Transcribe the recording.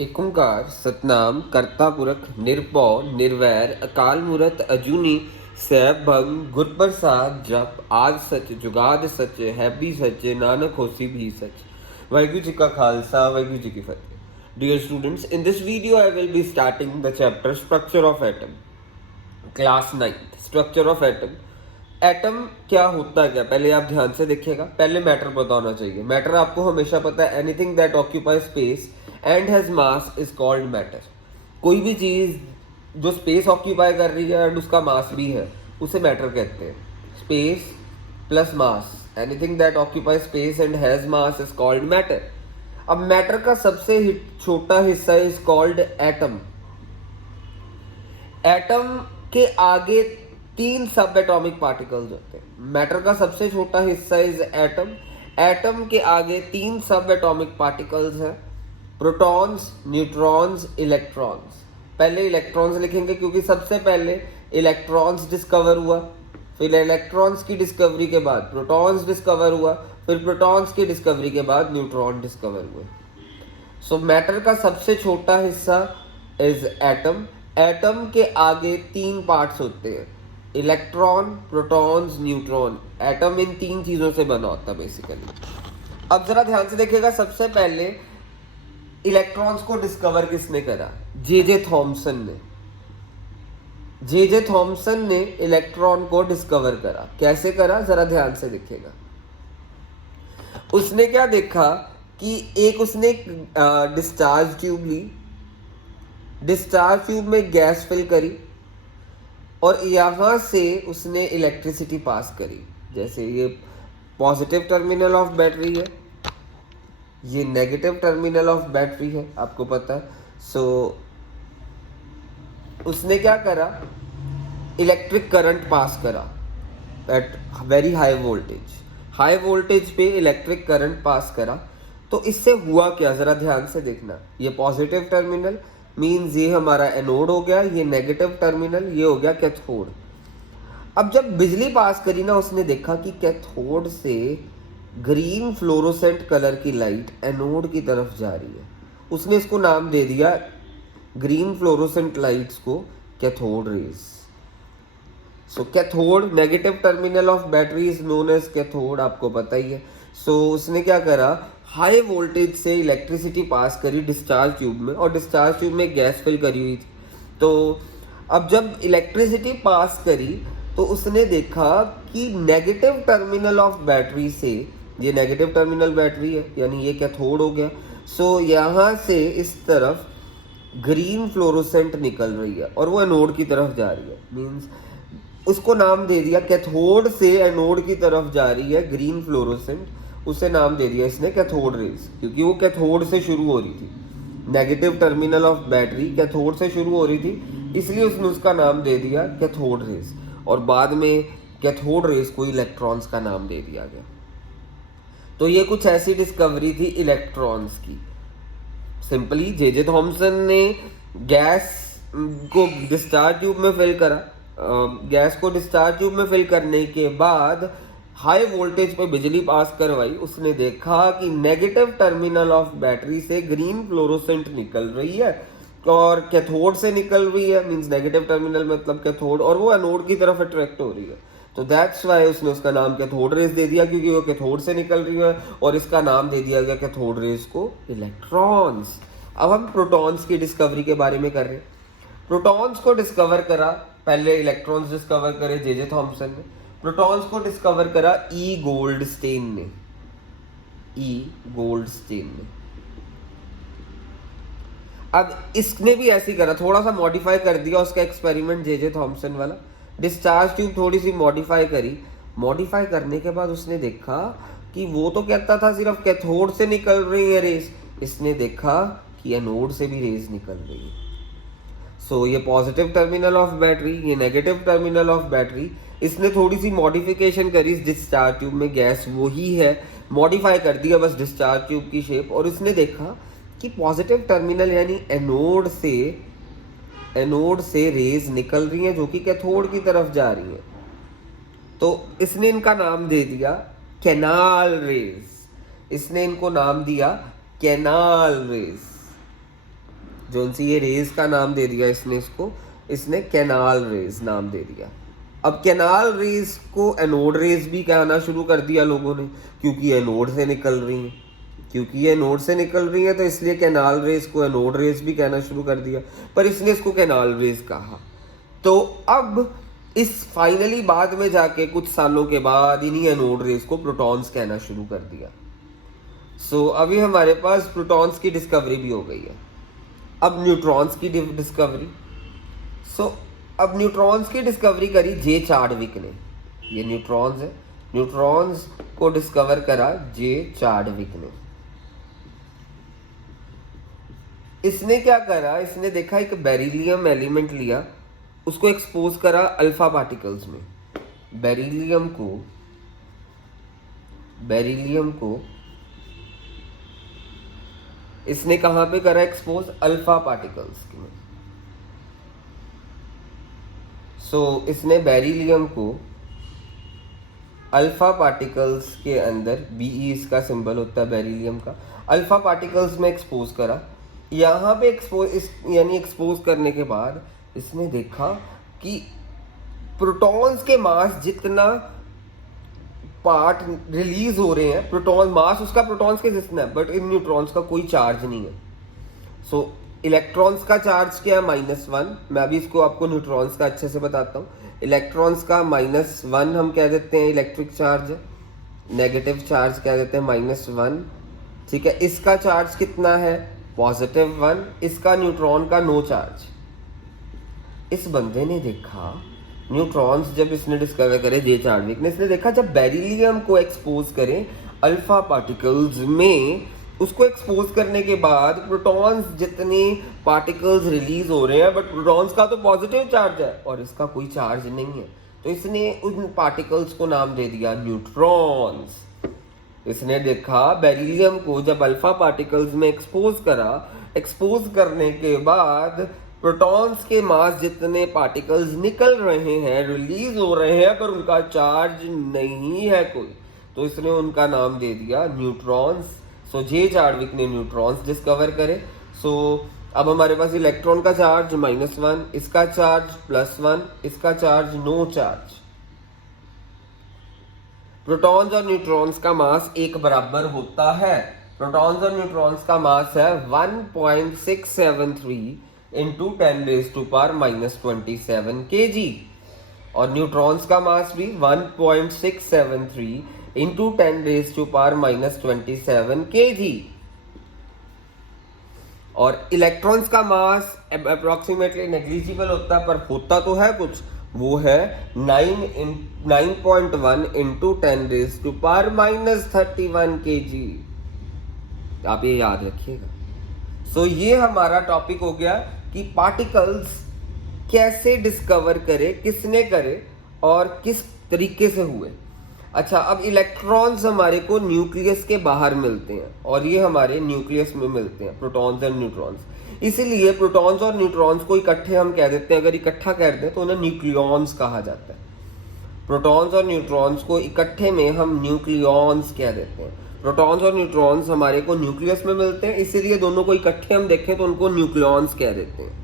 एक ओंकार सतनाम करता पुरख निरपौ निर्वैर अकाल मूरत अजूनी सैभ भंग गुर प्रसाद जप आद सच जुगाद सच है भी सच नानक होसी भी सच। वाहिगुरु जी का खालसा वाहिगुरु जी की Fateh. Dear students, in this video I will be starting the chapter structure of atom, class 9 structure of atom. Atom क्या होता है, क्या पहले आप ध्यान से देखिएगा। पहले मैटर पता होना चाहिए। मैटर आपको हमेशा पता है, anything that occupy space and has mass is called matter. कोई भी चीज जो स्पेस ऑक्यूपाई कर रही है एंड उसका मास भी है, उसे मैटर कहते हैं। Space plus mass, anything that occupy space and has mass is called matter. अब मैटर का सबसे छोटा हिस्सा इज कॉल्ड एटम। एटम के आगे 3 सब एटॉमिक पार्टिकल्स होते हैं। मैटर का सबसे छोटा हिस्सा इज एटम। एटम के आगे 3 सब एटॉमिक पार्टिकल्स हैं, प्रोटॉन्स, न्यूट्रॉन्स, इलेक्ट्रॉन्स। पहले इलेक्ट्रॉन्स लिखेंगे क्योंकि सबसे पहले इलेक्ट्रॉन्स डिस्कवर हुआ, फिर इलेक्ट्रॉन्स की डिस्कवरी के बाद प्रोटॉन्स डिस्कवर हुआ, फिर प्रोटॉन्स की डिस्कवरी के बाद न्यूट्रॉन डिस्कवर हुए। सो मैटर का सबसे छोटा हिस्सा इज एटम। एटम के आगे 3 पार्ट्स होते हैं, electron, protons, neutron. Atom in 3 चीजों से बना होता है बेसिकली। अब जरा ध्यान से देखिएगा, सबसे पहले इलेक्ट्रॉन्स को डिस्कवर किसने करा? जे थॉमसन ने। जे थॉमसन ने इलेक्ट्रॉन को डिस्कवर करा। कैसे करा, जरा ध्यान से देखिएगा। उसने क्या देखा कि उसने डिस्चार्ज ट्यूब ली, डिस्चार्ज ट्यूब में गैस फिल करी और यहां से उसने इलेक्ट्रिसिटी पास करी। जैसे ये पॉजिटिव टर्मिनल ऑफ बैटरी है, ये नेगेटिव टर्मिनल ऑफ बैटरी है, आपको पता है। सो उसने क्या करा, इलेक्ट्रिक करंट पास करा at very high voltage. High voltage पे इलेक्ट्रिक करंट पास करा। तो इससे हुआ क्या, जरा ध्यान से देखना। ये पॉजिटिव टर्मिनल मींस ये हमारा एनोड हो गया, ये नेगेटिव टर्मिनल ये हो गया कैथोड। अब जब बिजली पास करी ना, उसने देखा कि कैथोड से ग्रीन फ्लोरोसेंट कलर की लाइट एनोड की तरफ जा रही है। उसने इसको नाम दे दिया, ग्रीन फ्लोरोसेंट लाइट्स को cathode rays. So cathode, negative terminal of battery is known as cathode, आपको पता ही है। सो उसने क्या करा, हाई वोल्टेज से इलेक्ट्रिसिटी पास करी डिस्चार्ज ट्यूब में, और डिस्चार्ज ट्यूब में गैस फिल करी हुई थी। तो अब जब इलेक्ट्रिसिटी पास करी तो उसने देखा कि नेगेटिव टर्मिनल ऑफ बैटरी से, ये नेगेटिव टर्मिनल बैटरी है यानी ये कैथोड हो गया। सो यहाँ से इस तरफ ग्रीन फ्लोरोसेंट निकल रही है और वो एनोड की तरफ जा रही है। मींस उसको नाम दे दिया, कैथोड से एनोड की तरफ जा रही है ग्रीन फ्लोरोसेंट, उसे नाम दे दिया इसने कैथोड रेज, क्योंकि वो कैथोड से शुरू हो रही थी। Negative terminal of battery cathode से शुरू हो रही थी, इसलिए उसने उसका नाम दे दिया कैथोड रेज। और बाद में कैथोड रेज को इलेक्ट्रॉन्स का नाम दे दिया गया। तो ये कुछ ऐसी डिस्कवरी थी इलेक्ट्रॉन्स की। सिंपली जे थॉमसन ने गैस को डिस्चार्ज ट्यूब में फिल करा। गैस को डिस्चार्ज ट्यूब में फिल करने के बाद हाई वोल्टेज पे बिजली पास करवाई। उसने देखा कि नेगेटिव टर्मिनल ऑफ बैटरी से ग्रीन फ्लोरोसेंट निकल रही है और कैथोड से निकल रही है, मींस नेगेटिव टर्मिनल मतलब कैथोड, और वो एनोड की तरफ अट्रैक्ट हो रही है। तो दैट्स वाई उसने उसका नाम कैथोड रेज दे दिया, क्योंकि वो कैथोड से निकल रही है, और इसका नाम दे दिया गया कैथोड रेज को इलेक्ट्रॉन्स। अब हम प्रोटॉन्स की डिस्कवरी के बारे में कर रहे हैं। प्रोटॉन्स को डिस्कवर करा, पहले इलेक्ट्रॉन्स डिस्कवर करे जे थॉमसन ने। प्रोटॉन्स को डिस्कवर करा ई गोल्डस्टेन ने। अब इसने भी ऐसे ही करा, थोड़ा सा मॉडिफाई कर दिया उसका एक्सपेरिमेंट जे थॉमसन वाला। डिस्चार्ज ट्यूब थोड़ी सी मॉडिफाई करी। मॉडिफाई करने के बाद उसने देखा कि वो तो कहता था सिर्फ कैथोड से निकल रही है रेस, इसने देखा कि एनोड से भी रेज निकल रही है। सो ये पॉजिटिव टर्मिनल ऑफ बैटरी, ये नेगेटिव टर्मिनल ऑफ बैटरी, इसने थोड़ी सी मॉडिफिकेशन करी डिस्चार्ज ट्यूब में। गैस वो ही है, मॉडिफाई कर दिया बस डिस्चार्ज ट्यूब की शेप। और इसने देखा कि पॉजिटिव टर्मिनल यानी एनोड से रेज निकल रही हैं जो कि कैथोड की तरफ जा रही हैं। तो इसने इनका नाम दे दिया कैनाल रेज। इसने इनको नाम दिया कैनाल रेज। जो सी ये रेज का नाम दे दिया इसने, इसको इसने कैनाल रेज नाम दे दिया। अब कैनाल रेज को एनोड रेज भी कहना शुरू कर दिया लोगों ने, क्योंकि एनोड से निकल रही हैं, क्योंकि ये एनोड से निकल रही है तो इसलिए कैनाल रेज को एनोड रेज भी कहना शुरू कर दिया, पर इसने इसको कैनाल रेज कहा। तो अब इस फाइनली बाद में जाके कुछ सालों के बाद इन्हीं एनोड रेज को प्रोटॉन्स कहना शुरू कर दिया। सो अभी हमारे पास प्रोटॉन्स की डिस्कवरी भी हो गई है। अब न्यूट्रॉन्स की डिस्कवरी। सो अब न्यूट्रॉन्स की डिस्कवरी करी जे चार्डविक ने। ये न्यूट्रॉन्स है, न्यूट्रॉन्स को डिस्कवर करा जे चार्डविक ने। इसने क्या करा, इसने देखा एक बेरिलियम एलिमेंट लिया, उसको एक्सपोज करा अल्फा पार्टिकल्स में। बेरिलियम को इसने कहां पे करा एक्सपोज? अल्फा पार्टिकल्स में। सो इसने बेरिलियम को अल्फा पार्टिकल्स के अंदर, बीई इसका सिंबल होता है बेरिलियम का, अल्फा पार्टिकल्स में एक्सपोज करा। यहाँ पे एक्सपोज करने के बाद इसने देखा कि प्रोटॉन्स के मास जितना पार्ट रिलीज हो रहे हैं, प्रोटॉन मास उसका प्रोटॉन्स के जितना है, बट इन न्यूट्रॉन्स का कोई चार्ज नहीं है। सो इलेक्ट्रॉन्स का चार्ज क्या है? -1। मैं अभी इसको आपको न्यूट्रॉन्स का अच्छे से बताता हूँ। इलेक्ट्रॉन्स का -1 हम कह देते हैं इलेक्ट्रिक चार्ज है, नेगेटिव चार्ज कह देते हैं -1, ठीक है। इसका चार्ज कितना है? +1। इसका न्यूट्रॉन का नो चार्ज। इस बंदे ने देखा न्यूट्रॉन्स, जब इसने डिस्कवर करे जे चार्डविक ने, इसने देखा जब बेरिलियम को एक्सपोज करें अल्फा पार्टिकल्स में, उसको एक्सपोज करने के बाद प्रोटॉन्स जितने पार्टिकल्स रिलीज हो रहे हैं, बट प्रोटॉन्स का तो पॉजिटिव चार्ज है और इसका कोई चार्ज नहीं है, तो इसने उन पार्टिकल्स को नाम दे दिया न्यूट्रॉन्स। इसने देखा बेरिलियम को जब अल्फा पार्टिकल्स में एक्सपोज करा, एक्सपोज करने के बाद प्रोटॉन्स के मास जितने पार्टिकल्स निकल रहे हैं, रिलीज हो रहे हैं, पर उनका चार्ज नहीं है कोई, तो इसने उनका नाम दे दिया न्यूट्रॉन्स। सो जे चार्डविक ने न्यूट्रॉन्स डिस्कवर करे। सो अब हमारे पास इलेक्ट्रॉन का चार्ज -1, इसका चार्ज +1, इसका चार्ज नो चार्ज। प्रोटॉन्स और न्यूट्रॉन्स का मास एक बराबर होता है। प्रोटॉन्स और न्यूट्रॉन्स का मास है 1.673 इंटू 10⁻⁻27 kg, और न्यूट्रॉन्स का मास भी 1.673 इंटू 10⁻⁻27 kg। और इलेक्ट्रॉन्स का मास अप्रोक्सीमेटली नेग्लिजिबल होता है, पर होता तो है कुछ, वो है 9.1 इंटू 10⁻31 kg। आप ये याद रखिएगा। सो ये हमारा टॉपिक हो गया कि पार्टिकल्स कैसे डिस्कवर करे, किसने करे और किस तरीके से हुए। अच्छा, अब इलेक्ट्रॉन्स हमारे को न्यूक्लियस के बाहर मिलते हैं और ये हमारे न्यूक्लियस में मिलते हैं, प्रोटॉन्स एंड न्यूट्रॉन्स। इसीलिए प्रोटॉन्स और न्यूट्रॉन्स को इकट्ठे हम कह देते हैं, अगर इकट्ठा कह दें तो उन्हें न्यूक्लियॉन्स कहा जाता है। प्रोटॉन्स और न्यूट्रॉन्स को इकट्ठे में हम न्यूक्लियॉन्स कह देते हैं। प्रोटॉन्स और न्यूट्रॉन्स हमारे को न्यूक्लियस में मिलते हैं, इसीलिए दोनों को इकट्ठे हम देखें तो उनको न्यूक्लियॉन्स कह देते हैं।